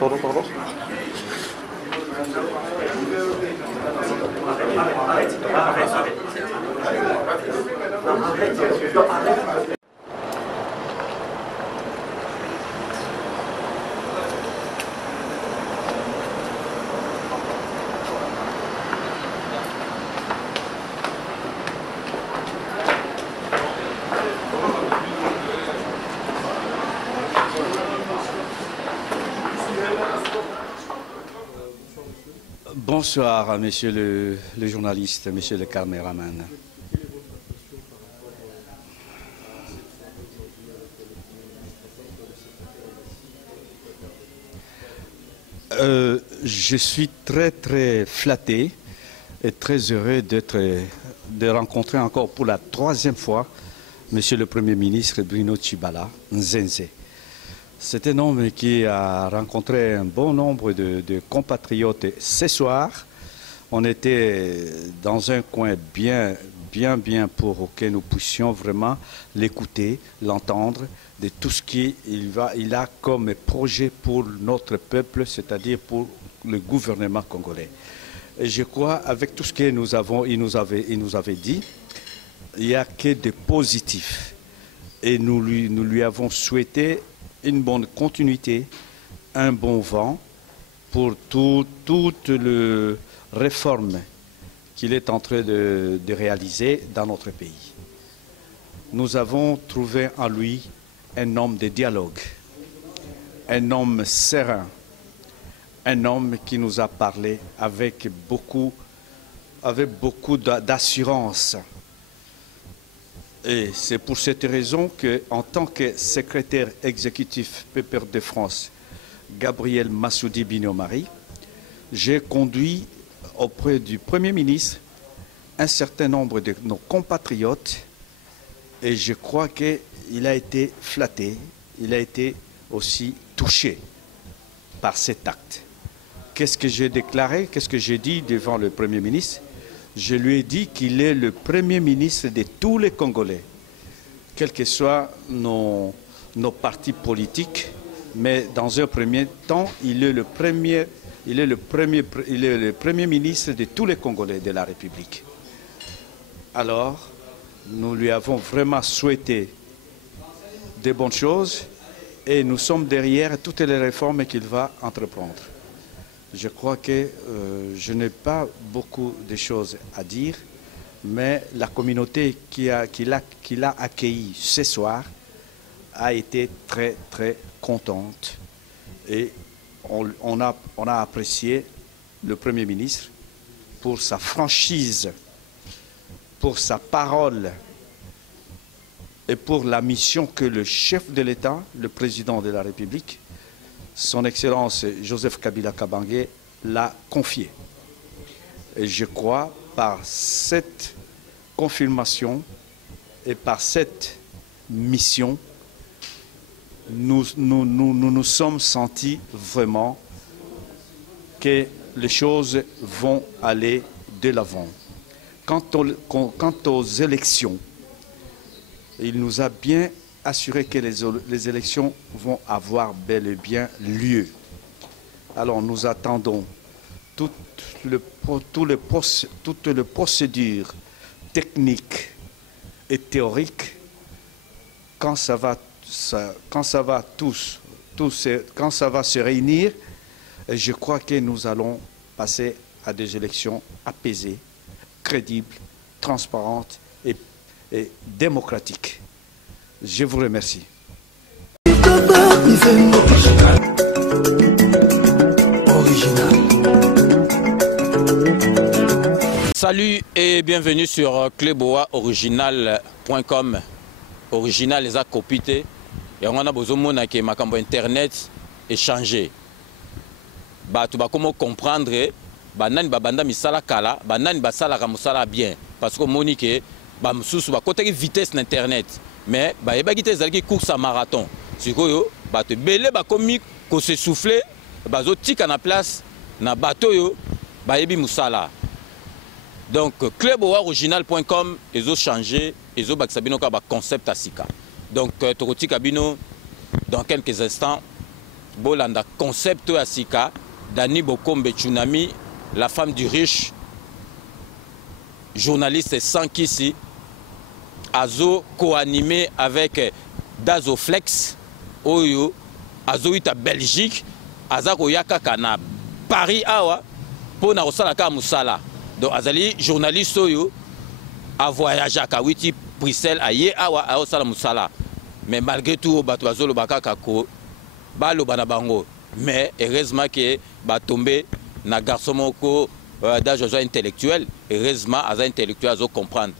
Pardon. Bonsoir, monsieur le journaliste, monsieur le caméraman. Je suis très flatté et très heureux de rencontrer encore pour la 3e fois monsieur le Premier ministre Bruno Tshibala Nzenze. C'est un homme qui a rencontré un bon nombre de compatriotes ce soir. On était dans un coin bien pour que nous puissions vraiment l'écouter, l'entendre, de tout ce qu'il a comme projet pour notre peuple, c'est-à-dire pour le gouvernement congolais. Et je crois, avec tout ce que il nous avait dit, il n'y a que de positif. Et nous lui avons souhaité une bonne continuité, un bon vent pour toute la réforme qu'il est en train de réaliser dans notre pays. Nous avons trouvé en lui un homme de dialogue, un homme serein, un homme qui nous a parlé avec beaucoup d'assurance. Et c'est pour cette raison qu'en tant que secrétaire exécutif PPR de France, Gabriel Massoudi Binomari, j'ai conduit auprès du Premier ministre un certain nombre de nos compatriotes et je crois qu'il a été flatté, il a été aussi touché par cet acte. Qu'est-ce que j'ai déclaré, qu'est-ce que j'ai dit devant le Premier ministre? Je lui ai dit qu'il est le Premier ministre de tous les Congolais, quels que soient nos partis politiques, mais dans un premier temps, il est le Premier ministre de tous les Congolais de la République. Alors, nous lui avons vraiment souhaité de bonnes choses et nous sommes derrière toutes les réformes qu'il va entreprendre. Je crois que je n'ai pas beaucoup de choses à dire, mais la communauté qu'il a accueillie ce soir a été très contente et on a apprécié le Premier ministre pour sa franchise, pour sa parole et pour la mission que le chef de l'État, le président de la République, Son Excellence Joseph Kabila Kabange, l'a confié. Et je crois, par cette confirmation et par cette mission, nous sommes sentis vraiment que les choses vont aller de l'avant. Quant aux élections, il nous a bien assuré que les élections vont avoir bel et bien lieu. Alors nous attendons toutes les procédures techniques et théoriques quand ça va se réunir. Et je crois que nous allons passer à des élections apaisées, crédibles, transparentes et démocratiques. Je vous remercie. Salut et bienvenue sur cleboaoriginal.com. Original les a copié. Et on a besoin de ma campagne internet échanger. Tu vas comment comprendre banani babanda misala kala banani basala ramusala bien parce que monique ba msusu ba côté vitesse d'internet mais ba yeba gite zalaki course à marathon sikoyo bato belé bakomi ko se souffler bazo tika na place na bato yo bayebi musala. Donc clubooriginal.com ils ont changé, ils ont bakisa bino ka ba concept asika. Donc tokotika bino dans quelques instants bolanda concept asika Dani Bokombe Tsunami, la femme du riche, journaliste sans Kissi, Azo co-animé avec Dazoflex, Oyo, Azo ita Belgique, Azako Yaka Kana, Paris Awa, Pona Osalaka Moussala. Donc Azali, journaliste Oyo, a voyagé à Kawiti, Bruxelles, Aye Awa, a Osala Moussala. Mais malgré tout, Batuazo le Bakakako, Balo Banabango. Mais heureusement que va tomber na garçon moko d'âge intellectuel, heureusement az intellectuel azo comprendre.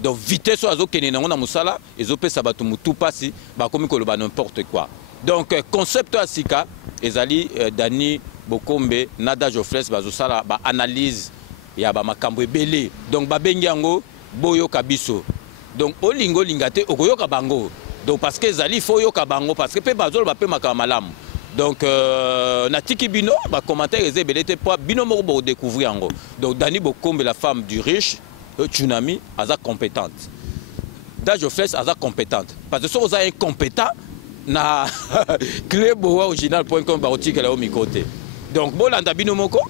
Donc vitesse azo kenenango na musala, ezope sabatu mutu pasi ba komi ko loba n'importe quoi. Donc concept asika ezali Dani Bokombe na d'âge flex bazo sala ba analyse ya ba makambo ebele. Donc ba bengi yango boyo kabiso. Donc olingo lingate okoyoka bango. Donc parce que ezali faut yoka bango parce que pe bazolo ba pe makambo malamu. Donc, Natiki Bino, ma commentaire est pas Bino Moro découvrir en gros. Donc, Dani Bokombe, la femme du riche, Tsunami, elle compétente. Dajofles, elle compétente. Parce que si vous êtes incompétent, na clubooriginal.com barotique là au mi-côté. Donc, Bolanda Bino Moko,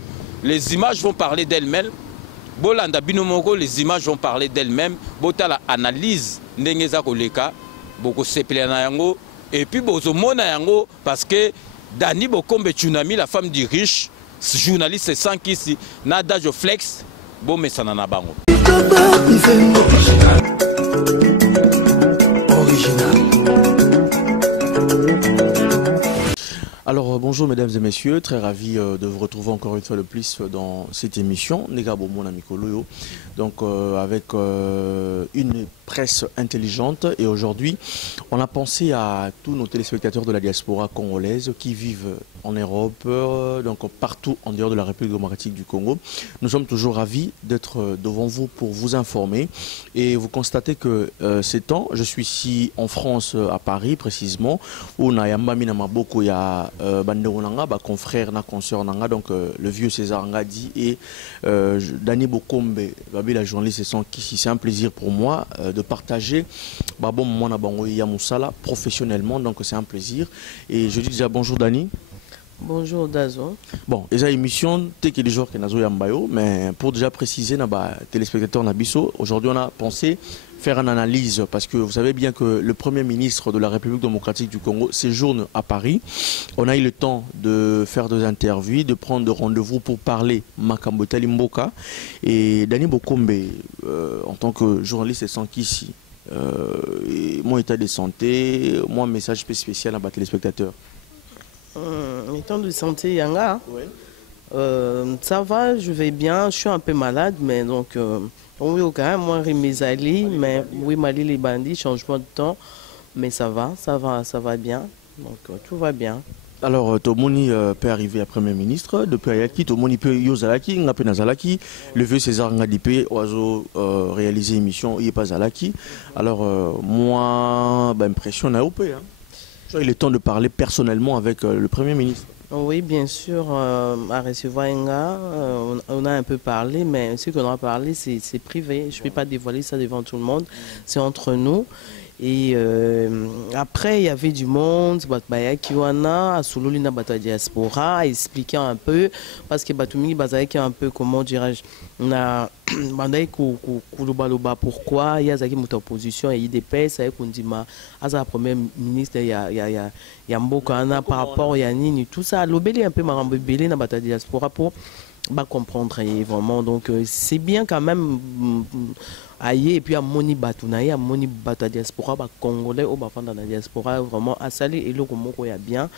les images vont parler d'elles-mêmes. Bolanda Bino Moko, les images vont parler d'elles-mêmes. Bota la analyse n'engeza koleka, boko sepele na yango. Et puis bozo mona yango parce que Dani Bokombe Tsunami, la femme du riche, journaliste sans Kissi, Nada Joflex, bon mesana na bango. Alors bonjour mesdames et messieurs, très ravi de vous retrouver encore une fois de plus dans cette émission Negabo mon ami Koloyo. Donc avec une presse intelligente et aujourd'hui on a pensé à tous nos téléspectateurs de la diaspora congolaise qui vivent en Europe, donc partout en dehors de la République démocratique du Congo. Nous sommes toujours ravis d'être devant vous pour vous informer et vous constatez que ces temps, je suis ici en France à Paris précisément où na yambami na maboko ya bandeko nanga ba confrère na consœur nanga donc le vieux César Ngadi et Dani Bokombe babi la journaliste sans Kissi. C'est un plaisir pour moi de partager bon moment na bango ya musala professionnellement, donc c'est un plaisir et je dis déjà bonjour Dani. Bonjour Dazo. Bon, et ça émission t'es que les jours que nazo yambayo, mais pour déjà préciser na ba téléspectateurs na biso, aujourd'hui on a pensé faire une analyse parce que vous savez bien que le Premier ministre de la République démocratique du Congo séjourne à Paris. On a eu le temps de faire des interviews, de prendre des rendez-vous pour parler Makambo Talimboka et Dani Bokombe en tant que journaliste sans Kissi. Mon état de santé, mon message spécial à mes téléspectateurs. État de santé, Yanga, ouais. Ça va, je vais bien, je suis un peu malade, mais donc oui, au cas moi, mes alliés, mais oui, Mali, les bandits, changement de temps, mais ça va bien, donc tout va bien. Alors, Tomoni peut arriver à Premier ministre, depuis Ayaki, Tomoni peut Yozalaki, Ngapé Nazalaki, le vieux César Ngadipe, oiseau réaliser émission, il n'est pas Zalaki. Alors, moi, impression n'a pas. Il est temps de parler personnellement avec le Premier ministre. Oui, bien sûr, à recevoir Nga, on a un peu parlé, mais ce qu'on a parlé, c'est privé. Je ne peux pas dévoiler ça devant tout le monde, c'est entre nous. Et après, il y avait du monde, Kiwana, Asulolina Bata Diaspora, expliquant un peu, parce que Batumi Bazaïki un peu, comment dirais-je, on a bandai Kouloubaloba, pourquoi il y a une opposition et IDP, ça y est qu'on dit, à Premier ministre, il y a Mbokana par rapport à Yanini, tout ça, l'obéli un peu Marambe Belé, na Bata Diaspora pour comprendre vraiment. Donc, c'est bien quand même. Aïe, et puis à Moni Batounaï, à Moni Bata Diaspora, Congolais, au Bafan dans la diaspora, vraiment à Salé et le Komoko y a bien.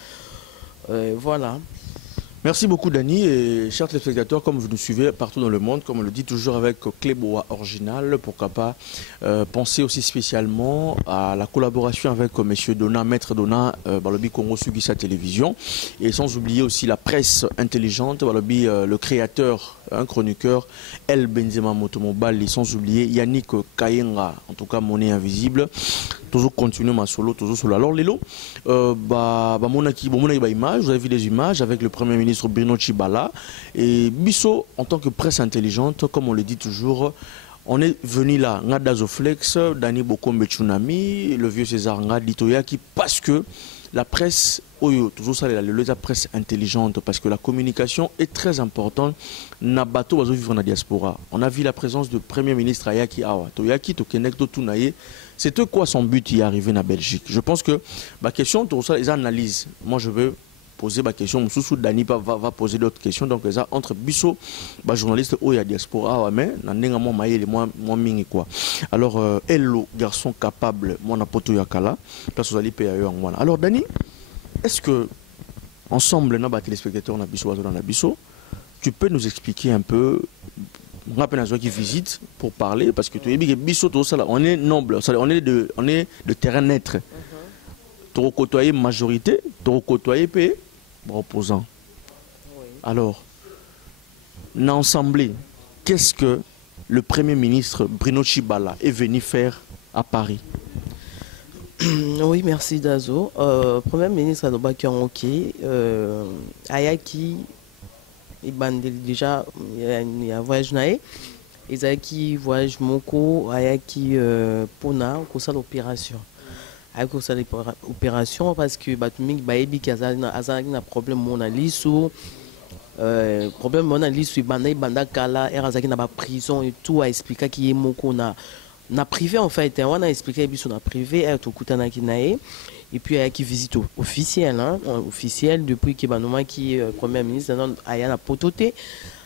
Voilà. Merci beaucoup Dani et chers téléspectateurs, comme vous nous suivez partout dans le monde, comme on le dit toujours avec Cléboa Original, pourquoi pas penser aussi spécialement à la collaboration avec Monsieur Dona, Maître Dona, Balobi Congo Sugisa Télévision et sans oublier aussi la presse intelligente, Balobi le créateur un chroniqueur, El Benzema Motomobali, sans oublier Yannick Kayenga, en tout cas Monnaie Invisible. Toujours continuer ma solo, toujours solo. Alors Lélo, image, vous avez vu des images avec le Premier ministre Bruno Tshibala et Bisso en tant que presse intelligente, comme on le dit toujours. On est venu là, Ngadazoflex, Dani Bokombe Tsunami, le vieux César Ngaditoyaki, parce que la presse, toujours ça, la presse intelligente, parce que la communication est très importante. Nabato va vivre dans la diaspora. On a vu la présence du Premier ministre Ayaki Awa. Toyaki, Tokenek, Totunaye. C'était quoi son but y arriver en Belgique? Je pense que ma question, tout ça, les analyses. Moi, je veux poser ma question. Moussoussou Dani va poser d'autres questions. Donc, ça, entre Bisso, journaliste, Oya diaspora, mais Nandenga moi maïe, moi mingi quoi. Alors, hello, garçon capable, moi na poto yakala, place aux alliés ailleurs en alors, Dani, est-ce que ensemble, na ba téléspectateurs na Bisso, dans la Bisso, tu peux nous expliquer un peu? On appelle un joueur qui visite pour parler parce que tu es Bisso, tout ça là, on est noble, on est de terrain neutre. Tu as côtoyé majorité, tu as côtoyé opposant. Oui. Alors, l'Assemblée, qu'est-ce que le Premier ministre Bruno Tshibala est venu faire à Paris? Oui, merci Dazo. Premier ministre Adobaki Angoki, Ayaki, déjà, il y a voyage naé, Izaki voyage Moko, Ayaki Pona, pour ça l'opération. Avec ça l'opération parce que Batumik Baebi qui a un problème monaliso problème monaliso banda kala erazaki na ba prison et tout a expliqué qui est moko na privé en fait on a expliqué biso na privé et to kutana kinae et puis qui visite officielle officielle depuis que banoma qui premier ministre non aya na pototé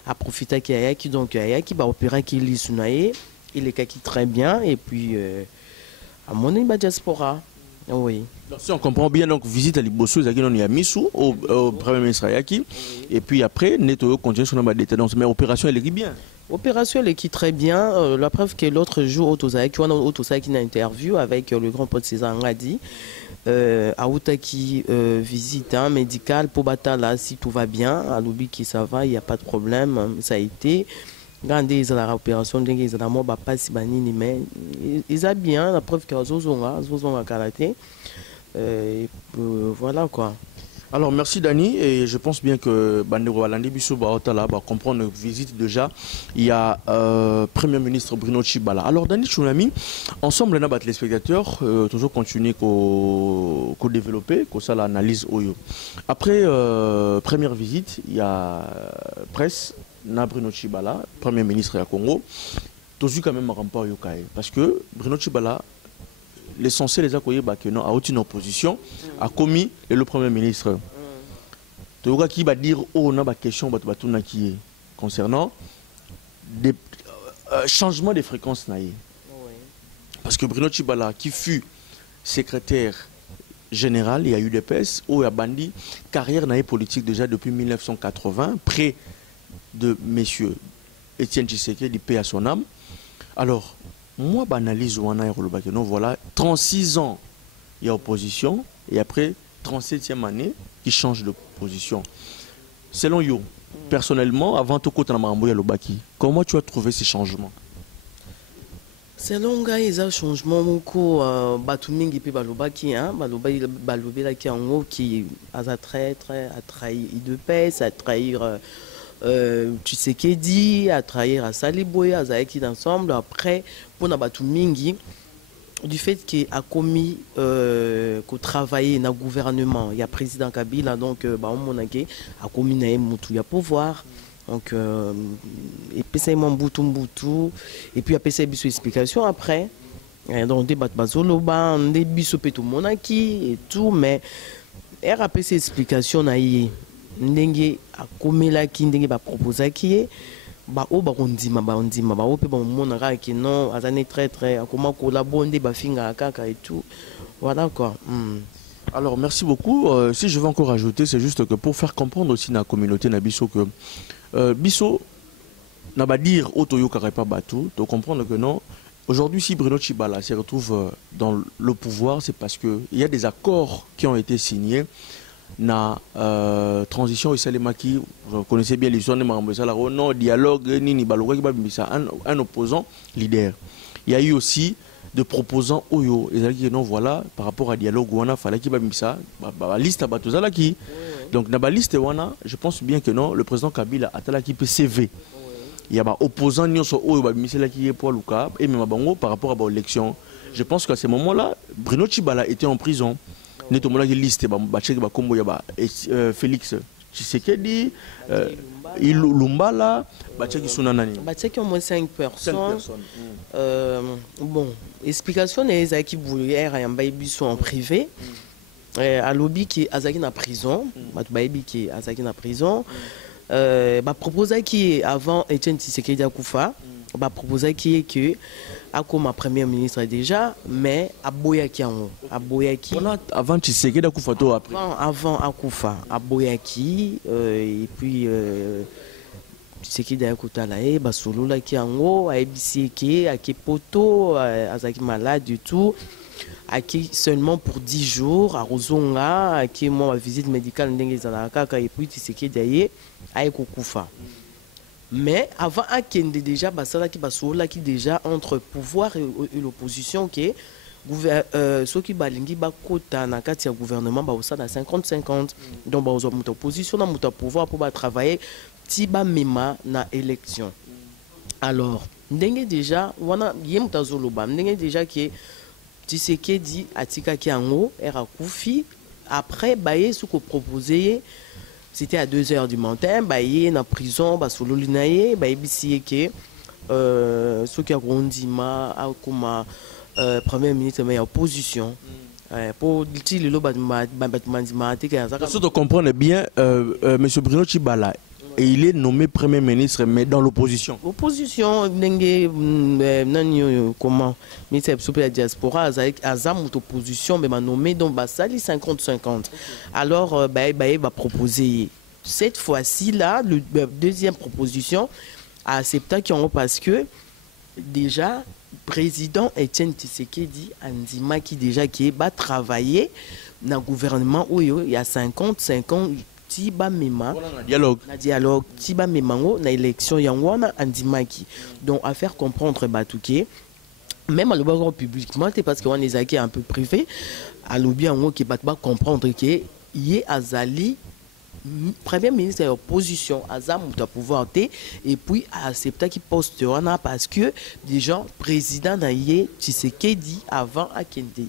a profité qui aya qui donc aya qui ba opéra qui lisunae il est qui très bien et puis à mon diaspora. Oui. Donc, si on comprend bien, donc visite à Libosso, il y a Missou au Premier ministre Ayaki, oui. Et puis après, Neto continue sur la détention. Mais l'opération, elle est bien. L'opération, elle est très bien. La preuve que l'autre jour, Otosaki, on a Otosaki une interview avec le grand pote César Ngadi, à Outaki, visite médicale pour Batala, si tout va bien, à l'oubli qui ça va, il n'y a pas de problème, ça a été. Quand ils ont l'opération, ils ont la mort, pas si banini, mais ils ont bien, la preuve qu'ils ont karaté. Voilà quoi. Alors merci Dani, et je pense bien que Bandero Walandi Bissou Baotala va comprendre visite déjà. Il y a Premier ministre Bruno Tshibala. Alors Dani Tsunami, ensemble on a les spectateurs, toujours continuer qu'au développer, qu'au ça l'analyse Oyo. Après première visite, il y a presse. Bruno Tshibala, Premier ministre du Congo, tous quand même un rempart yokai. Parce que Bruno Tshibala, l'essentiel des accueillis non a une opposition, a commis le Premier ministre. Tu vois qui va dire oh na ba question qui concernant des changements de fréquences naïe. Parce que Bruno Tshibala qui fut secrétaire général, il y a eu des PES, où il y a bandi carrière naïe politique déjà depuis 1980 près de messieurs Étienne Tshisekedi, paix à son âme. Alors, moi, j'analyse voilà, 36 ans, il y a opposition, et après, 37e année, il change de position. Selon vous, personnellement, avant tout, comment tu as trouvé ces changements? Selon moi, il y a un changement Batumingi et Balobaki, Balobaki en haut qui a trahi de paix, a trahi Tshisekedi, à trahir à Saliboye, à Zaeki d'ensemble. Après, pour Nabatumingi, du fait qu'il a commis qu'on travaillait dans le gouvernement, il y a président Kabila, donc a commis il y a pouvoir. Donc, et puis c'est mon boutou, et puis après c'est une explication après. Donc, débat bazoloba, des bisopeto monaki et tout, mais RAP c'est explication naïe. Ndenge akomela ki ndenge ba proposa ki ba o ba kondima ba o pe ba mona ka ki non azane très akoma collaborer ba finga kaka et tout voilà quoi. Alors merci beaucoup. Si je veux encore ajouter, c'est juste que pour faire comprendre aussi la communauté na biso que biso n'a pas dire otoyo karepa batu, de comprendre que non. Aujourd'hui, si Bruno Tshibala se retrouve dans le pouvoir, c'est parce qu'il y a des accords qui ont été signés na transition esalemaki, vous connaissez bien l'histoire de Marambo Sala, non dialogue nini baloka ki babimisa un opposant leader. Il y a eu aussi de proposants Oyo, et non voilà par rapport à dialogue wana fallait ki babimisa ba liste batozala ki. Donc na ba liste wana, je pense bien que non, le président Kabila atala ki CV. Il y a des opposants qui pour Luka et même par rapport à l'élection. Je pense qu'à ce moment-là, Bruno Tshibala était en prison. Nous avons une liste, Félix Tshisekedi, Lumbala, qui ont moins 5 personnes. Bon, explication des qui voulaient sont en privé. À lobby qui est en prison, qui est en prison. Proposer qui avant Etienne Tshisekedi Akoufa, proposer qui est que comme premier ministre déjà, mais à Boyaki avant Tshisekedi Akoufa toi après. Avant Akoufa, à Boyaki et puis Tshisekedi Akouta là et basolo là qui en haut, à Ebisiki, à Kepoto, à Zaki malade du tout. Qui seulement pour 10 jours à Rozonga, qui moi ma visite médicale et puis Tshisekedi d'ailleurs à Ekoufa. Mais avant Akende déjà basala qui déjà entre pouvoir et l'opposition qui ceux qui balingi bakota na kati ya gouvernement ba osana 50-50 donc ba opposition na muta pouvoir pour travailler tiba mema na élection. Alors ndenge déjà wana yemuta zoloba ndenge déjà qui Tshisekedi atika ki ango era koufi après baye ce que proposé c'était à 2h du matin baye na prison basolo linaye baye bisiye ke ce qui a grondima akuma premier ministre mais opposition pour dire le bâtiment de comprendre bien monsieur Bruno Tshibala. Et il est nommé Premier ministre, mais dans l'opposition. L'opposition, comment ministre de la diaspora, Azam opposition, mais m'a nommé donc Bassali 50-50. Alors, va proposer cette fois-ci là, la deuxième proposition à accepter parce que déjà président Etienne Tshisekedi Andima qui déjà qui va travailler dans le gouvernement où il y a 50-50. Tiba mema dialogue tiba memango na élection yangwana andimaki donc à faire comprendre batouké même à le publiquement parce qu'on est acquis un peu privé à lobby en qui va comprendre que y azali premier ministre de l'opposition azam doit pouvoir et puis accepter qui poste parce que déjà président naïe Tshisekedi avant Akende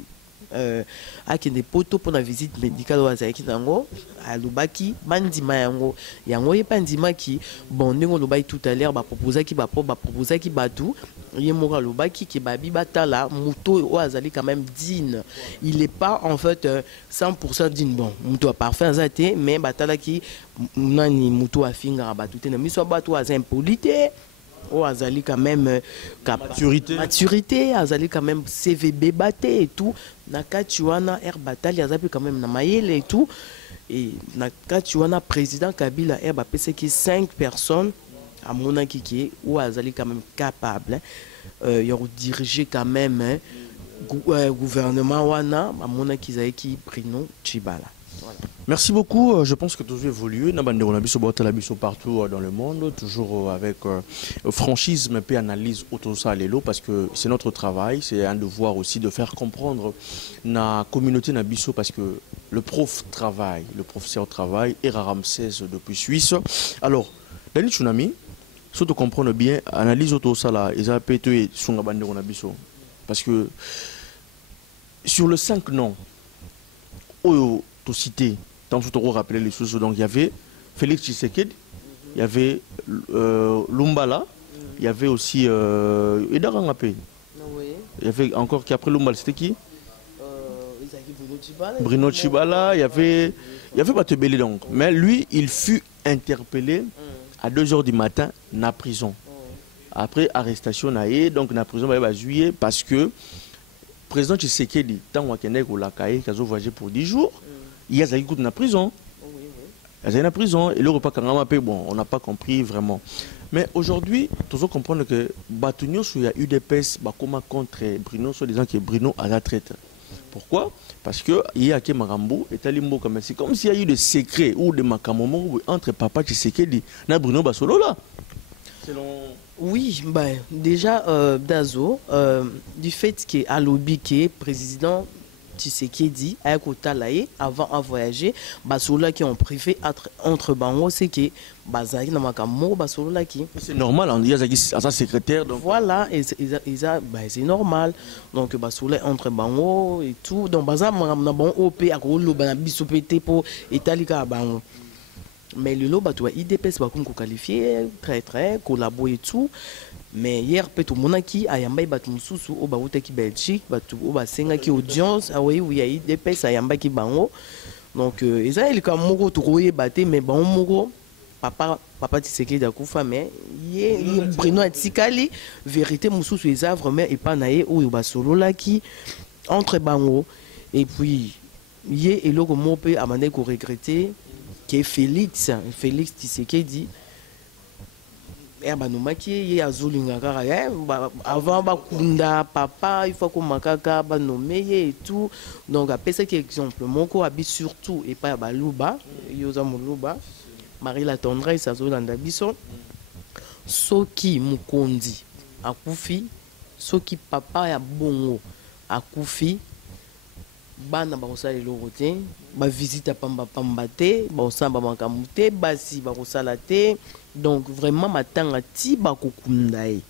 akende poto pour la visite médicale au Azaki nango à Lubaki bandima yango yango ye bandima qui bon nengo lobai tout à l'heure proposer qui proposer qui tout yemora Lubaki qui babi batala muto au Azali quand même digne il est pas en fait 100% digne bon muto parfait azate mais batala qui nani muto afinga batute na miso batu azimpolité oh azali quand même maturité azali quand même CVB baté et tout na katiwana air bataille azali quand même na mayele et tout et na katiwana président Kabila air ba pc qui 5 personnes à mona qui ou azali quand même capable y diriger quand même gouvernement wana à mona qui Bruno Tshibala. Voilà. Merci beaucoup. Je pense que tout a évolué. On a vu partout dans le monde, toujours avec franchise, mais pas analyse autour de ça, parce que c'est notre travail. C'est un devoir aussi de faire comprendre la communauté Nabiso parce que le professeur travaille, et Ramsès depuis Suisse. Alors, Dani Tsunami, si tu comprends bien, analyse autour de ça, là, ils ont pété sur la bande de Nabiso. Parce que sur le 5 noms, tout cité, tant que vous rappeler les choses, donc il y avait Félix Tshisekedi, il y avait Lumbala, il y avait aussi Edarangapé. Il y avait encore qui après Lumbala, c'était qui Bruno Tshibala, il y avait Batebele donc. Mais lui, il fut interpellé à 2h du matin dans la prison. Après arrestation, donc dans la prison, il va juillet parce que le président Tshisekedi, tant qu'il a voyagé pour 10 jours, il y a dans la prison. Il y a dans la prison. Et le repas bon, on n'a pas compris vraiment. Mais aujourd'hui, tout le monde comprend que Batunio, il y a eu des pèses contre Bruno, soit disant que Bruno a la traite. Pourquoi? Parce que il y a que Marambo et Talimbo comme c'est comme s'il y a eu des secrets ou des makamomo entre Papa Tshisekedi et Bruno Basolo là. Oui, ben, déjà, Dazo, du fait qu'à lobby qui est président Tshisekedi, avant de voyager, Basolo qui ont privé entre Bango, c'est que Bazaki n'a pas Basolo qui. C'est normal, il y a un secrétaire. Donc... Voilà, et c'est normal. Donc Basolo entre Bango et tout. Donc Bazaki n'a pas bon OP, à cause de bisopété pour Italika Bango. Mais le lot, il IDPS va qualifier très collaborer et tout. Mais hier peut-être mon qui a yamba batu mususu au baouta qui Belgique batu au basenga qui audience ah oui il y a IDPS a yamba qui bango. Donc ils a il comme moko trouver batté mais bon moko papa Tshisekedi akufa mais yé Bruno Atikali vérité mususu ils a vraiment et pas naé ou basolo là qui entre bango et puis yé et le mo peut amandé ko regretter que Félix Tshisekedi avant bakunda papa il faut qu'on makaka ba nommer et tout donc après ça qui exemple moko habite surtout et pas baluba yoza muluba Marie la tendresse azolanda biso soki mukondi akufi soki papa ya bongo akufi bana bakosala eloko te bavisite pamba te bakosala bamakambo te basi bakosala te donc vraiment matanga ti bakokunda ye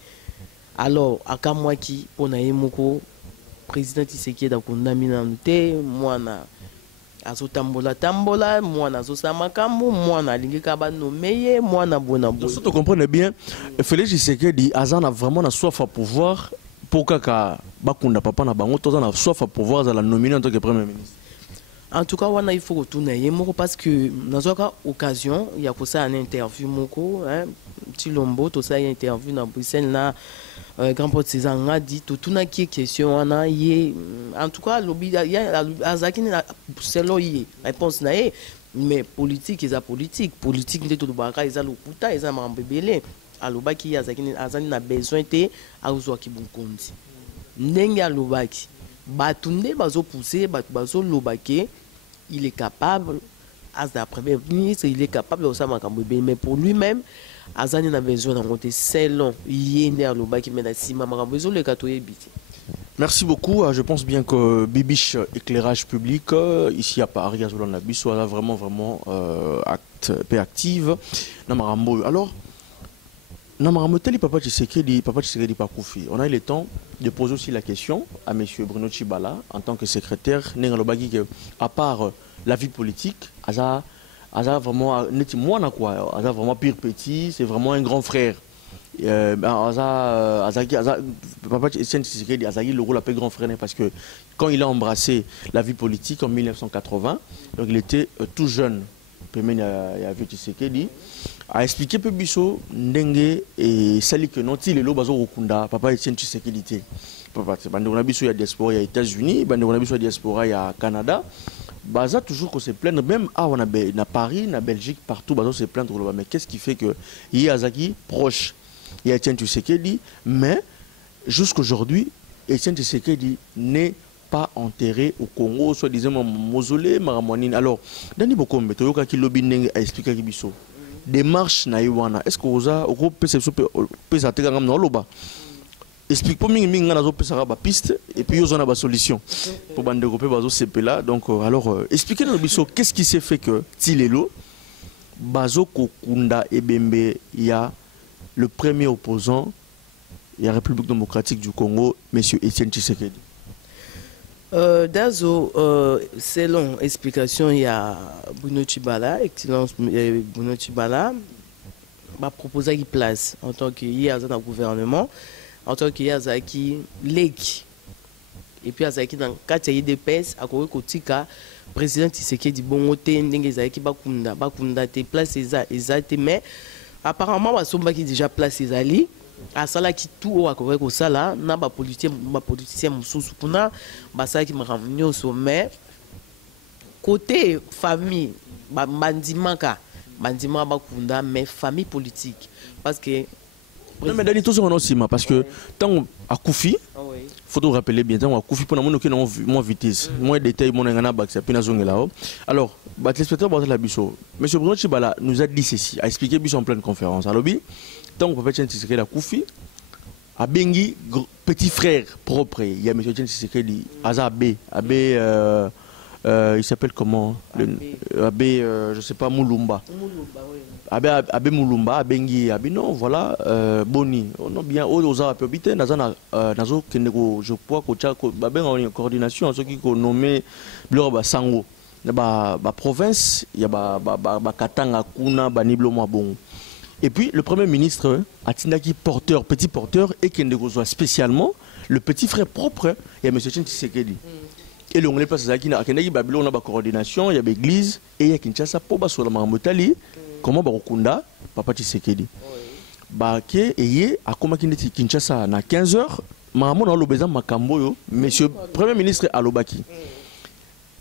alors akamwaki mpona ye moko président Tshisekedi akundami nanu te mwana azotambola mwana azosala makambo mwana alingika banome ye mwana bona bona. Tu comprends bien, Félix Tshisekedi azana vraiment na soif à pouvoir pour kaka bakunda papa na bango tozana soif à pouvoir za la nominer en tant que premier ministre. En tout cas, il faut retourner parce que dans une occasion, il y a une interview moko, Tilombo, tout ça, il y a une interview dans Bruxelles, là, grand porte César a dit tout na qui question, en tout cas, il y a Azaki, c'est là, réponse na mais politique, ils a politique, de tout le bagage, ils a le puta, ils a mambébélé. Alobaki Azaki, Azani n'a besoin de Aouzoaki Bunkondi. Nenga Lobaki, Batunde bazo pousser, bazo Lobaki. Il est capable, as la première ministre, il est capable de faire un mais pour lui-même, Azani n'a besoin d'un côté selon il est à l'oba qui mène à Sima, besoin de le Merci beaucoup. Je pense bien que Bibiche éclairage public ici à Paris, à Zolanabis, soit vraiment active. Alors, Papa Tshisekedi Pakoufi. On a eu le temps de poser aussi la question à M. Bruno Tshibala en tant que secrétaire. À part la vie politique, Aza vraiment vraiment pire petit, c'est vraiment un grand frère. Papa Tshisekedi le rôle appelé grand frère parce que quand il a embrassé la vie politique en 1980, donc il était tout jeune. Tshisekedi a expliqué peu biso ndenge et sali que non ti lelo bazo okunda papa Etienne Tshisekedi papa bande on a biso ya diaspora ya États-Unis bande on a biso ya diaspora ya Canada baza toujours qu'on se plaindre même on a na Paris na Belgique partout bazo se plaindre mais qu'est-ce qui fait que Yazaki proche ya Etienne Tshisekedi mais jusqu'aujourd'hui Etienne Tshisekedi n'est pas enterré au Congo, soit disant mausolée, Maramonine. Alors, Dani Bokombe, Toyoka qui lobby a expliqué à Kibiso. Démarche na Iwana. Est-ce que vous avez explique pour moi piste et puis vous avez une solution pour bande de CP là. Donc, alors, expliquez-nous qu'est-ce qui s'est fait que Tilelo, Bazo Kokunda et Bembe, il y a le premier opposant, il y a la République démocratique du Congo, M. Etienne Tshisekedi. Dazo, selon explication, il y a Bruno Tshibala, excellence Bruno Tshibala, va proposer une place en tant qu'il y a un gouvernement, en tant qu'il y a un lek. Et puis, il y a un cas de pèse, à côté de président Tshisekedi Bongote, Ndengezaki Bakunda, place exacte, mais apparemment, il y a déjà place Ezali. À ça là qui tout à côté de ça là na ba politicien mususu kuna ba ça qui me ramène au sommet côté famille bandima bakunda mais famille politique parce que Non, mais Dani, tout ça, on a aussi, parce que tant à Koufi, il faut te rappeler bien, tant à Koufi, pour nous, on a moins vitesse, moins de détails, moins de bac, c'est là. Alors, l'inspecteur M. Bruno Chibala nous a dit ceci, a expliqué en pleine conférence. Alors, tant qu'on peut faire la Koufi, à Bengi, petit frère propre, il y a M. Tshisekedi, Azabé, il s'appelle comment Abbé, je ne sais pas, Moulumba. Abbé Moulumba, Abengi, non, voilà, Boni. On a bien, aux habitants, je crois qu'il y a une coordination, ceux qui ont nommé Sango. La province, il y a Katanga, Kuna, Baniblo, Mabon. Et puis, le Premier ministre, Atindaki porteur, petit porteur, et qui est spécialement le petit frère propre, il y a M. Tshisekedi. Et le on place à Babylone, on a la coordination, il y a l'église, et il y a Kinshasa, pour la Marmotali, comment Barokunda, Papa Tshisekedi. Baké, et à comment Kinshasa, à 15h, Maman a l'obéissance Makamboyo, monsieur Premier ministre Alobaki.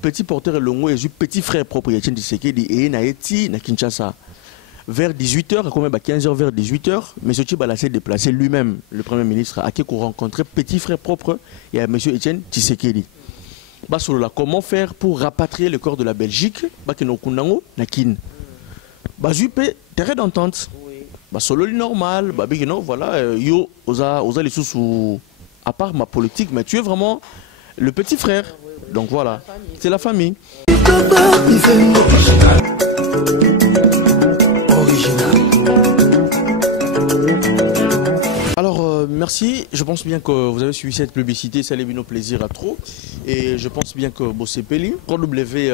Petit porteur et longo, et petit frère propre, Yachin Tshisekedi, et Naeti, na Kinshasa. Vers 18h, à 15h, vers 18h, M. Tchibala s'est déplacé lui-même, le Premier ministre, à qui rencontrer petit frère propre, et à M. Etienne Tshisekedi. Comment faire pour rapatrier le corps de la Belgique terrain d'entente. Solo normal, voilà, yo osa les sous à part ma politique, mais tu es vraiment le petit frère. Donc voilà, c'est la famille. Alors, merci. Je pense bien que vous avez suivi cette publicité. Ça a été un plaisir à trop. Et je pense bien que Bossepeli, W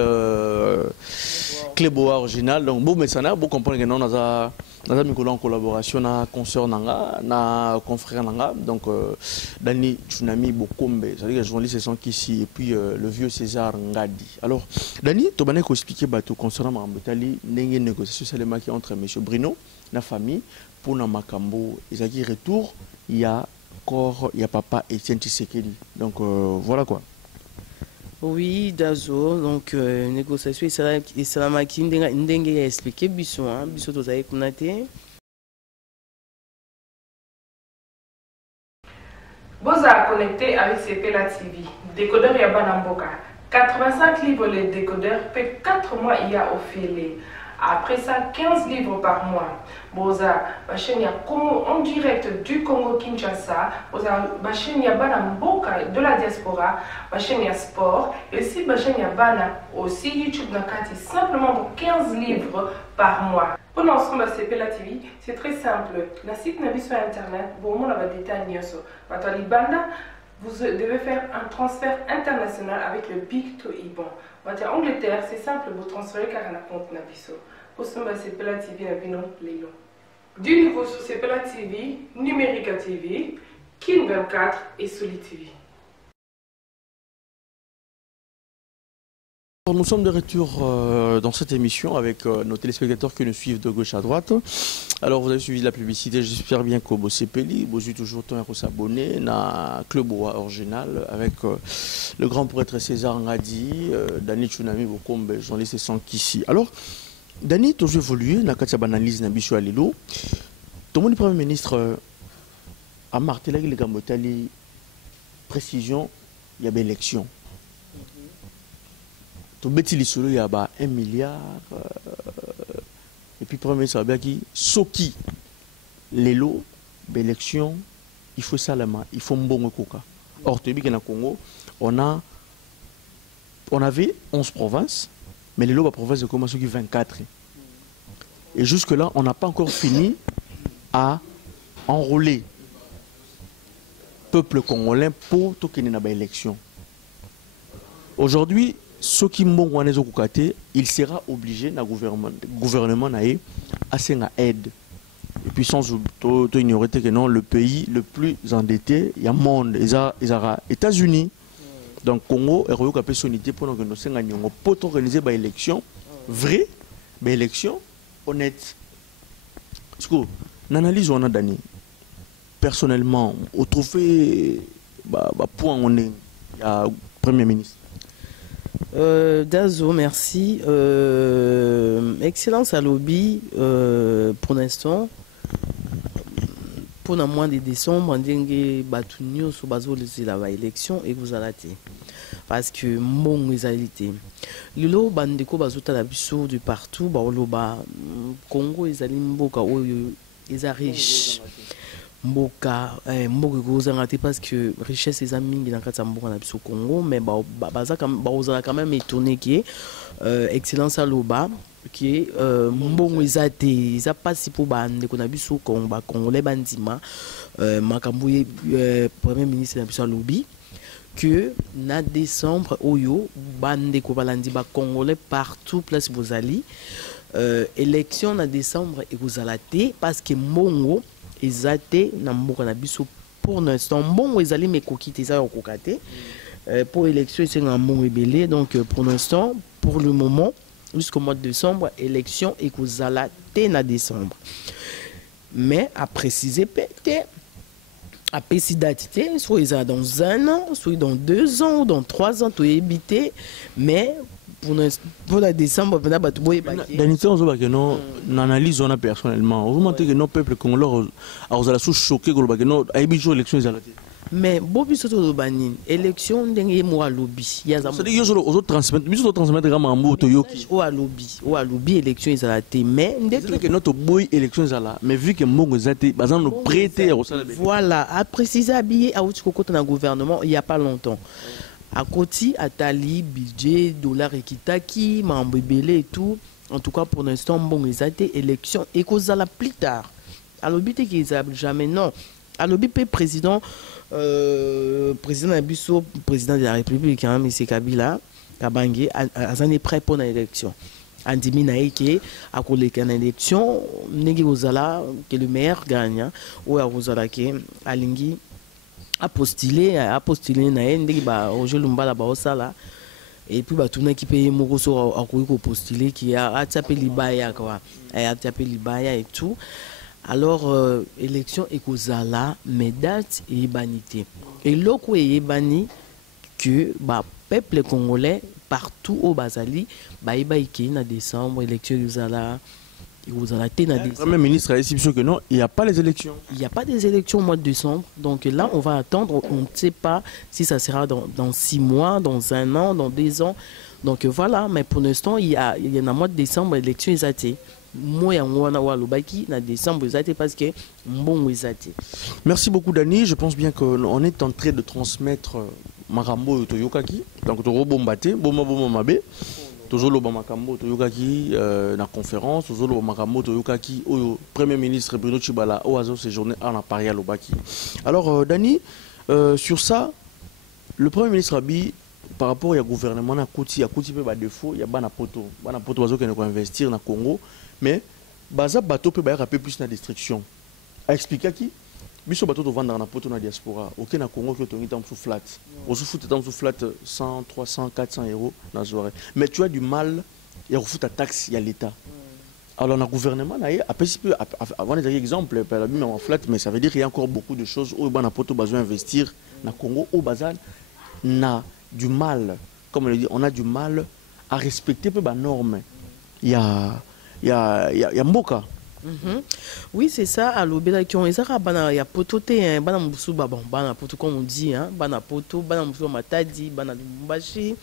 Cléboa original. Donc, bon, mais ça n'a pas compris que nous avons en collaboration avec consort na confrère nanga. Donc, Dani Tsunami Bokombe, c'est-à-dire que les journalistes sont ici et puis le vieux César Ngadi. Alors, Dani, tu vas expliquer bateau concernant Marambetali, n'ayez négociation seulement qui entre M. Bruno, la famille. Pour Namakambo, ils ont dit retour, il y a corps, il y a papa Etienne Tshisekedi. Donc voilà quoi. Oui, Dazo, donc négociation, il sera maquillé, il a expliqué, Bissot, Bissot, vous avez connaître. Vous êtes connecté avec CPLA TV, décodeur Yabanamboka. 85 livres les décodeurs, peut 4 mois il y a offert. Après ça, 15 livres par mois. Boza, chaîne en direct du Congo-Kinshasa. Boza, chaîne Banamboka de la diaspora. Chaîne sport. Et aussi, chaîne Bana aussi YouTube Nakati. Simplement pour 15 livres par mois. Pour l'ensemble de CPLA TV, c'est très simple. Le site n'a sur internet. Bon, on a des détails. Vous devez faire un transfert international avec le Big to Iban. En Angleterre, c'est simple, vous transférez car on a compte Nabiso. Pour ce moment, c'est CPLA TV, du nouveau sur CPLA TV, Numérica TV, Kin 24 et Soli TV. Nous sommes de retour dans cette émission avec nos téléspectateurs qui nous suivent de gauche à droite. Alors vous avez suivi la publicité, j'espère bien que vous CPLI, vous êtes toujours temps à s'abonner à Club original avec le grand prêtre César Ngadi, Dani Tsunami Bokombe, journaliste sans ici. Alors, Dani, tu as évolué dans la analyse de Bichou Alilo. Tout le Premier ministre a martelé les Gambotali, précision, il y avait élection. Tout bêtis il y a 1 milliard. Et puis, Premier ministre, Soki, les lots, l'élection, il faut ça, il faut un bon coca. Or, tu sais, au Congo, on avait 11 provinces, mais les lots, la province de Congo, c'est 24. Et jusque-là, on n'a pas encore fini à enrôler le peuple congolais pour tout qu'il y ait une élection. Aujourd'hui, ceux qui m'ont il sera obligé, le gouvernement à aide. Et puis sans ignorer que non, le pays le plus endetté, il y a le monde, les États-Unis. Donc Congo est revenu à son unité pour nous organiser une élection vraie, une élection honnête. Parce que l'analyse on a donné, personnellement, au trophée, point on est, il y a le Premier ministre. Dazo, merci. Excellence à lobby, pour l'instant. pour le mois de décembre, on dit que sur la élection et vous allez parce que mon réalité le lot bandeko bazota la biso de partout ba oloba Congo ezali mboka oyo eza riche mboka mboka kozanga te parce que richesse eza mingi na kati ya mboka na biso Congo mais bazala quand même étonné que excellence aloba qui mbongo eza te eza pasi po bandeko na biso ba congolais bandima makambo premier ministre na biso alobi que na décembre oyo bande ko balandi ba congolais partout place bozali élection na décembre et vous allate parce que mbongo ezate na mboka na biso pour l'instant mbongo ezali me kokite za kokate pour élection c'est un mbongo ebele donc pour l'instant pour le moment jusqu'au mois de décembre élection et vous allate na décembre mais à préciser peut-être à PC d'identité, soit dans 1 an, soit dans 2 ans ou dans 3 ans, tu es habité, mais pour la décembre, on a battu. Dans l'analyse, on a personnellement, vous montrez que nos peuples congolais ont choqué que nous avons l'élection. Mais Bobi Soto Lobanin, élection dengue moi lobby. C'est-à-dire que aux autres transmettre à Mambo Toyoki. Ou à lobby élection ils ont été mais c'est que notre boy élection ils là mais vu que Mbongo zati bazan nous prêter voilà à préciser habillé à outil côté dans gouvernement il y a pas longtemps. À côté Atali budget dollar et kitaki mambebele et tout en tout cas pour l'instant Mbongo ils ont été élection et cause là plus tard. À lobby te qu'ils a jamais non. À lobby président président Abisso, président de la République, hein, M. Kabila, Kabange, est prêt pour l'élection. Andimi Naïke, à côté de l'élection, Negi Ozala, que le maire gagne, ou à Ozala, qui Alingi a postulé, Naïndi, au jeu Lumba, la Baosala, et puis tout le monde qui paye Moroso a postulé, qui a tapé l'Ibaya, quoi, a tapé l'Ibaya et tout. Alors, élection ekozala, mais date et banité. Et loko est banni que le peuple congolais, partout au Bazali, baïbaïki na décembre, élection ekozala, le Premier ministre a expliqué que non, il n'y a pas les élections. Il n'y a pas des élections au mois de décembre. Donc là, on va attendre. On ne sait pas si ça sera dans 6 mois, dans 1 an, dans 2 ans. Donc voilà, mais pour l'instant, il y a un mois de décembre, l'élection est atteinte. Merci beaucoup Dani, je pense bien qu'on est en train de transmettre Makambo Toyokaki, donc Torobombate, Boma Mabe, toujours le Makambo Toyokaki na conférence, toujours le Makambo Toyokaki au Premier ministre Bruno Tshibala au hasard séjourné en Paris à Lobaki. Alors Dani, sur ça, le Premier ministre Abi par rapport au gouvernement, il y a un défaut, il y a un poto qui va investir dans le Congo. Mais baza bateau peut bailler plus na destruction. A expliquer qui biso bateau to vendre na poto na diaspora. OK na Congo que ton temps sous flat. Au sous foot temps sous flat 100, 300, 400 euros dans soirée. Mais tu as du mal et refoutre ta taxe il y a l'état. Alors le gouvernement là avant des exemples par la bim en flat mais ça veut dire qu'il y a encore beaucoup de choses où na poto besoin investir na Congo au bazar na du mal comme on le dit on a du mal à respecter peu ba normes. Il y a Mboka. Oui, c'est ça. À l'obéla qui ont il y a pototé, bana musu bon, bana poto comme on dit, hein, bana poto, bana musu matadi, bana lumbashi,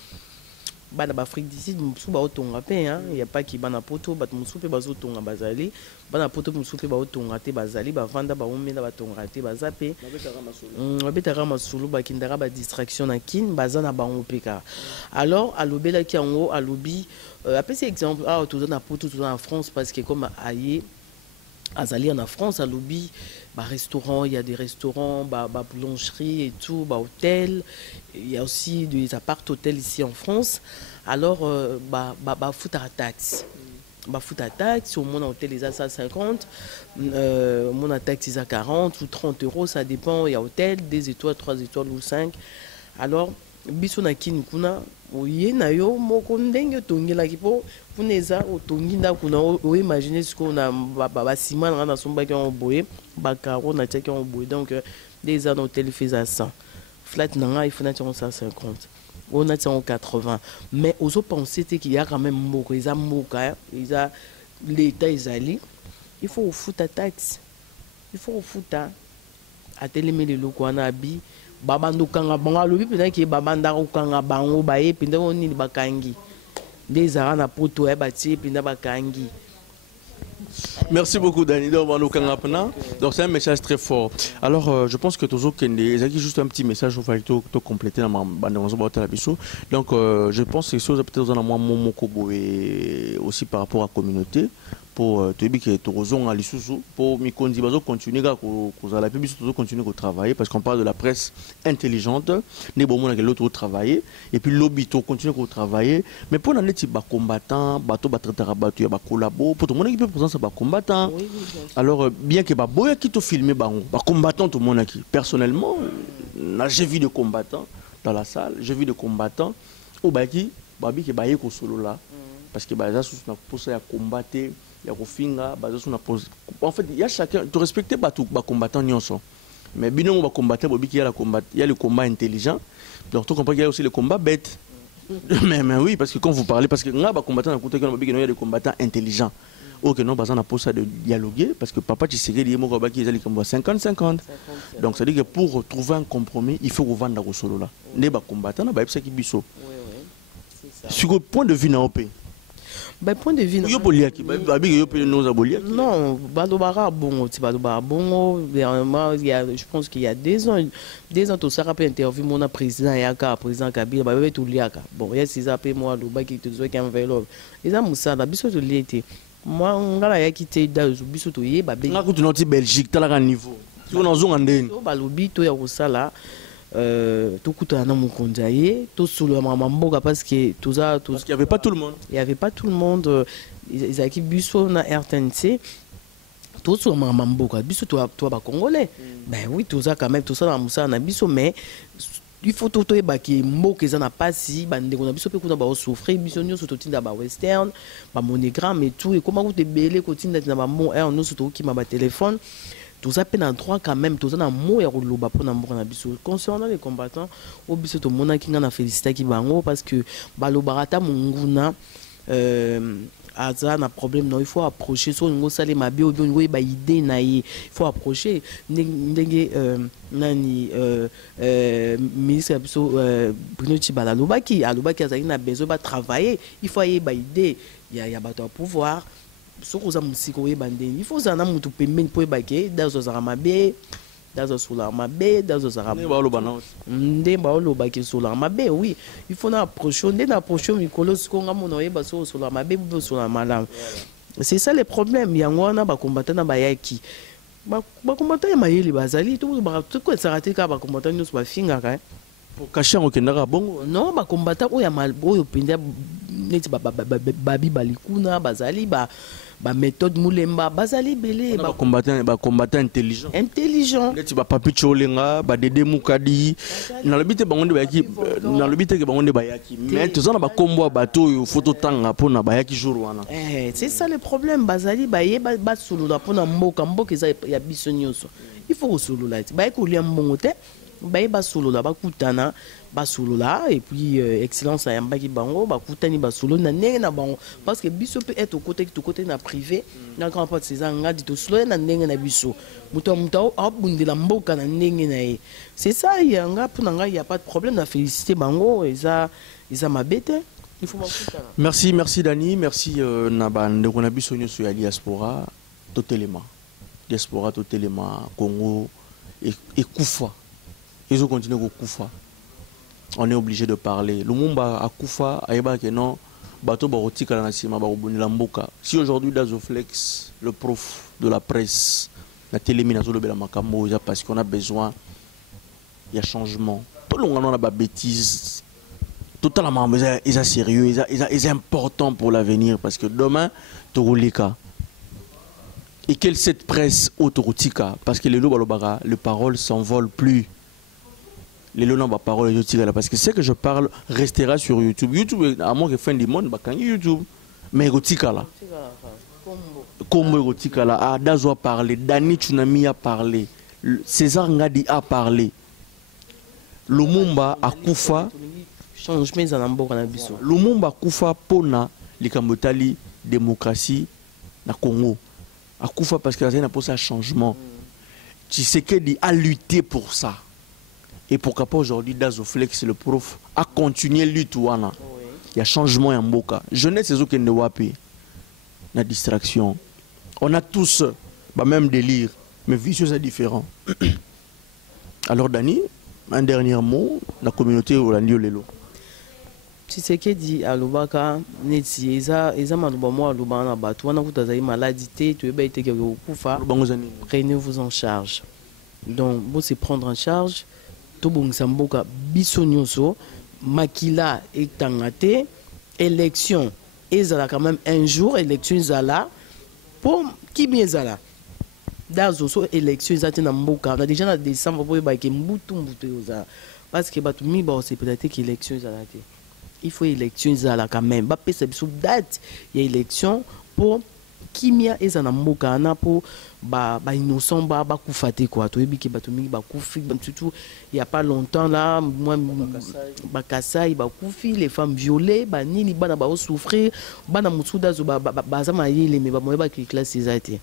bana Afrique d'ici, musu ba otonga pe, hein, il y a pas qui bana poto, bat musu pe bazo tonga bazali, bana poto musu pe ba otonga te bazali, ba vanda ba omena ba tonga te bazape. Babeta masulu ba kindara ba distraction na kin, bazana ba opeka. Alors à l'obéla qui en haut, à l'obi après ces exemples, tout dans en France, parce que comme aïe, Azali en France, à Lobby, restaurant, il y a des restaurants, boulangerie et tout, hôtel, il y a aussi des appart-hôtels ici en France. Alors, foot à taxe. Foot à taxe, au moins hôtel ils à 150, mon taxe ils à 40 ou 30 euros, ça dépend, il y a hôtel, 2 étoiles, 3 étoiles ou 5. Alors, biso na kini kuna oye na yo moko ndenge tongela kipo puneza otongi nda kuna o imaginer ce qu'on a ba ciment na somba ki on boye ba caro na tchaki on boye donc des ans hôtel fait à 100 flat na il faut na 150 on a 180 mais aux autres penser qu'il y a quand même moko ils a moka ils a l'état ils ali il faut au foot à taxe il faut au foot atelemi lelo kwana abi babando kanga bango lobi pena ki babanda kanga bango baye penda oni bakangi des arts na poto e bati penda bakangi. Merci beaucoup, Dani. Donc c'est un message très fort. Alors, je pense que toujours juste un petit message, il faut compléter dans ma bande. Donc, je pense que c'est peut-être aussi par rapport à la communauté. Pour te dire que pour continuer à travailler parce qu'on parle de la presse intelligente, l'autre travailler et puis lobby continuer à travailler, mais pour les combattants, bateau collabo, pour tout le monde qui peut présenter combattant. Alors bien que boya qui te filmer combattant tout le monde qui personnellement j'ai vu des combattants dans la salle, j'ai vu des combattants au baki babi qui baye ko solo là parce que ça sous na pour ça combattre. En fait, il y a chacun, tu respectes les combattants, mais bien on va combattre, il y a le combat intelligent, donc tu comprends qu'il y a aussi le combat bête. Mais oui, parce que quand vous parlez, parce que il y a des combattants intelligents. Ok, non, on a pour ça de dialoguer, parce que papa, tu sais qu'il y a 50-50. Donc, ça veut dire que pour trouver un compromis, il faut vendre la solo là. Les combattants, c'est qui biso. Sur le point de vue, Point de vue non, je pense qu'il y a des ans tout ça rappelle interview mon président Yaka président Kabila tout liaka bon il y a ces appels moi le bac qui te doit qu'un vélo ils ont moussa la biso de l'été moi on a ya quitté dans biso to yé ba nga kutu noti Belgique tala niveau si on en zone ndeni ba lobi to ya kosala tout coûte à mon conjaye tout sous le mamboga parce que tout ça tout parce qu'il y avait pas tout le monde il y avait pas tout le monde ils a qui busso na RTNC tout sous le mamboga busso toi ba congolais ben oui tout ça quand même tout ça na musa na biso mais il faut tout e ba ki mboka ça na pas si ba ndeko na biso pe kuna ba souffrir biso nyo so totinda ba western ba monogramme et tout et comment vous te belé kotinda na ba mon nous surtout qui m'a ba téléphone. Tout ça peine en droit quand même, tout ça dans mot et roloba pour n'importe biso. Concernant les combattants, au biso to mona qui ngana féliciter qui bango parce que balobarata munguna aza na problème non il faut approcher so ngo sale mabe ou bien ngo ba idée na il faut approcher ndenge nani ministre biso Bruno Tshibala alobaki azali na besoin ba travailler il faut y ba idée il y a ba pouvoir. Il faut que mutu pembeni po ebake dazo zara mabe dazo solar mabe dazo zara nde ba oloba ke solar mabe oui il faut na approcher mikolo sikonga mona yeba so solar mabe bo solar malam c'est ça le problème yango wana ba combattant na bayaki ba combattant ya mayeli bazali to ba ko tsarate ka ba combattant nyos ba finga ka pour cacher au kendaka bongo non ba combattant oya mal oyo penda neti babi balikuna bazali ba méthode Moulemba bazali belé ba combattant intelligent neti ba papi cholenga ba dede mukadi na lobite bangonde bayaki na lobite ke bangonde bayaki mais tous na ba kombo bato yo photo tanga pona bayaki jour wana c'est ça le problème bazali baye ba solo da pona mboka eza ya biso nyonso il faut solo la ba ko lia mbongo te baye ba solo la ba kutana basolo là et puis excellence à Mbaki Bango bakutani basolo na ndenge na bango parce que biso peut être au côté na privé na grand pas ces anga dit to solo na ndenge na biso muto abundela mboka na ndenge na ye c'est ça yanga pour nga il y a pas de problème na féliciter bango eza mabete il faut m'écouter. Merci Dani, merci na bande ko na biso nyoso ya diaspora totelema Congo et Koufa ils ont continué ko Koufa. On est obligé de parler. Lumumba à Koufa, Aïba que non, bateau barotika na sima barobuni lamboka. Si aujourd'hui Dazoflex, le prof de la presse, la télémination de la makambo, parce qu'on a besoin, il y a changement. Tout le monde a des bêtises. Totalement, ils sont sérieux, ils sont importants pour l'avenir parce que demain, Torolika. Et quelle cette presse autorotika parce que les paroles s'envolent plus. Les lots n'ont parole parce que ce que je parle restera sur YouTube. YouTube, à moins que fin du monde, bah YouTube. Mais Rotika là. Comme Rotika là, Dazo a parlé, Dani Tsunami a parlé, César Ngadi a parlé. Lumumba a Koufa. Lumumba Koufa pona likambotali démocratie na Congo. A Koufa parce que la n'a pas ça changement. Tshisekedi a lutté pour ça. Et pourquoi pas aujourd'hui, Dazoflex, le prof, a continué lutte. Il y a changement en Mboka. Jeunesse, c'est ce qui est la distraction. On a tous, même délire, mais vicieux est différent. Alors, Dani, un dernier mot, la communauté Orlando Lelo. Tshisekedi à Lubaka, Neti, Eza Malubamo à Lubana, Batouana, vous avez maladie, tu es été kufa. Prenez-vous en charge. Donc, vous c'est prendre en charge. Tobong Samboka, Bissonyoso, Makila et Tangate, élection, Ezala quand même un jour, élection Zala, pour qui bien Zala. Dazoso, élection Zala Mboka, on a déjà en décembre pour que Mboutou parce que Batoumi, c'est peut-être qu'élection Zala. Il faut élection Zala quand même. Bah, c'est sous date, il y a élection pour qui mia Ezana Mboka, pour innocent kufate quoi to ebi ke batomi bakufi surtout il y a pas longtemps là moi bakasai bakufi les femmes violées nini bana ba souffrir bana mutsuda zo bazama yele mais moye ba ki classe ezati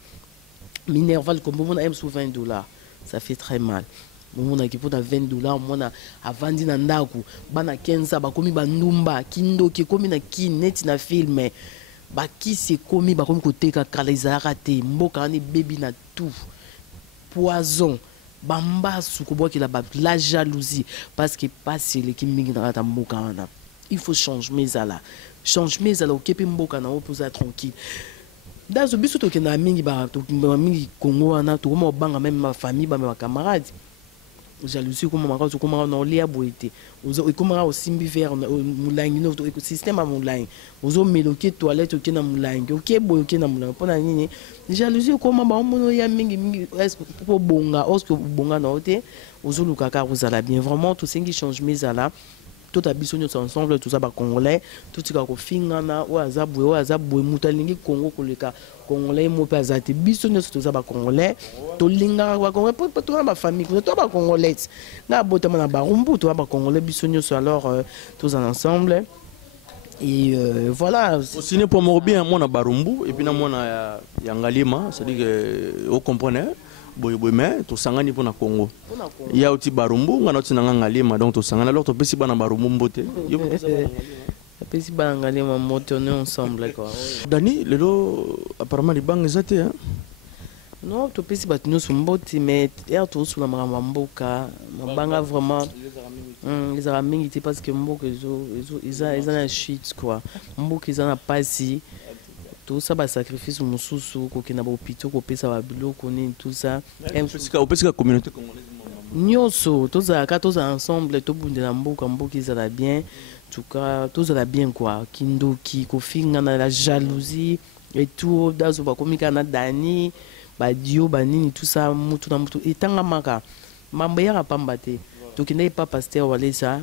minerval comme on a sous $20 ça fait très mal on a qui pour $20 on a avandi na ndaku bana 15 bakomi bandumba kindo ki komi na kineti na film qui c'est commis comme côté kalizara te mboka ni baby na tout poison bamba sukubo qui la jalousie parce que pas c'est le qui mingi na ta mboka na il faut changer mes ala okepi mboka na opposer tranquille dazo biso to kena mingi mingi Congo na to mo banga même ma famille ba mes camarades jalousie comme makazo comme on lia boité ozo ikomara osimbi vers mulangi no système à mulangi ozo meloke toilette ok na mulangi ok boyoke na mulangi pona nini jalousie comme ba mono ya mingi est pour bonga osko bonga na ote ozo lukaka ozala bien vraiment tout ce qui change mes ala tout abiso nous ensemble tout ça ba congolais tout ce ko fingana o azabwe mutalingi Congo koleka congolais mo pa azate biso nous tout ça ba congolais to linga ba congolais pour tout ba famille tout ba congolais na botama na barumbu tout ba congolais biso nous alors tous ensemble et voilà aussi ne pour bien moi na barumbu et puis na moi na yangalima c'est à dire que vous comprenez mais to sangani pour na Congo il y a aussi barumbu ngana oti na ngalima donc to sangana alors to pesi bana barumbu mbote yo pesi bana ngalima mbote on est ensemble quoi Dani lelo apparemment les banques ezate hein non to pesi batino mbote mais er to sula mboka mabanga vraiment les amis étaient parce que mboka ils ont un shit quoi mboka ils ont pas si tout ça ba sacrifice mususu ko kina ba hôpital ko pesa ba biloko ni tout ça au pesa communauté congolaise nyoso tous ensemble to bundela mboka izala bien tout cas tous ala bien quoi kindoki ko finga na la jalousie et tout dazo ba komika na dani ba dio ba nini tout ça mutu na mutu etanga maka mambo ya pamba te to kina pas pasteur wala ça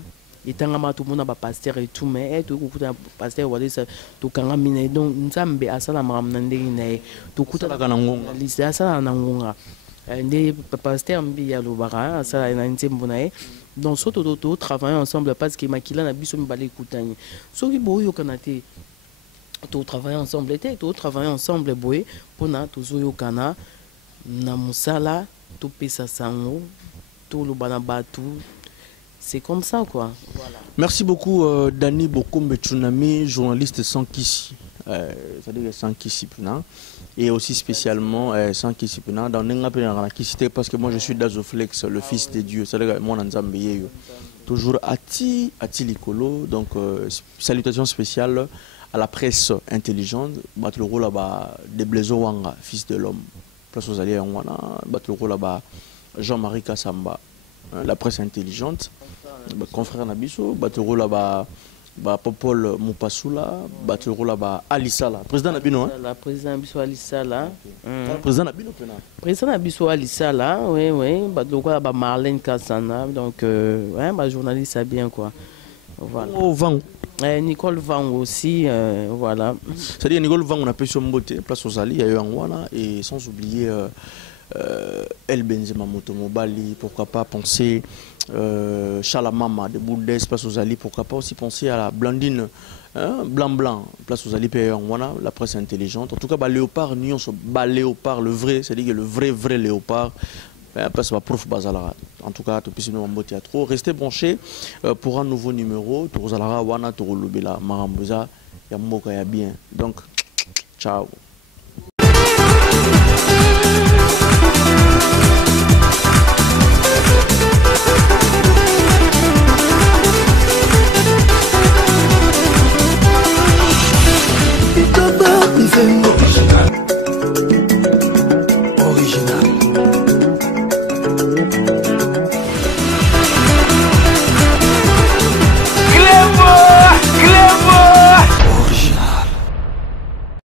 etanga tout mona ba pasteur et tout mais to kukuta pasteur wala ça to kanga mine donc nzambe asala maramna ndenge na to kuta kana ngonga lisa asala na ngonga ndé pasteur mbi ya lobara asala na nzembo na donc surtout to travailler ensemble parce que makila na biso mbale kutani soki boyo kanate to travailler ensemble boye pona to zoyo kana na musala to pesa sango to lobana batu. C'est comme ça quoi. Voilà. Merci beaucoup Dani Bokombe Tsunami, journaliste sans Kissi. C'est-à-dire sans Kissi et aussi spécialement sans Kissi dans Nenga Kissi parce que moi je suis Dazoflex, le fils de Dieu. C'est-à-dire moi Nzambe toujours Ati Likolo. Donc salutations spéciales à la presse intelligente. Batloro là-bas Deblezo Wanga, fils de l'homme. Place aux alliés Wanga. Batloro là-bas Jean-Marie Kassamba, la presse intelligente. Confrère Nabiso, Batoro là-bas, Popol Moupassoula, Batoro là-bas, Alisala, président Nabino. La président Nabiso Alisala. Président Nabino. Président Nabiso Alisala, oui, Batoro là-bas, Marlène Kassana, donc, journaliste, ça bien quoi. Voilà. Oh, Van. Nicole Van aussi, voilà. C'est-à-dire, Nicole Van, on appelle son beauté, place aux alliés, il y a eu Anwana, et sans oublier El Benzema Motomobali, pourquoi pas penser. Chalamama de Bouldes, place aux alliés, pourquoi pas aussi penser à la Blandine Blanc, place aux alliés, voilà, la presse intelligente. En tout cas, Léopard, Léopard, le vrai, c'est-à-dire le vrai Léopard, place va prof bazalara. En tout cas, tu peux nous trop. Restez branchés pour un nouveau numéro. Tu wana tu lobela marambuza ya mboka ya bien. Donc ciao.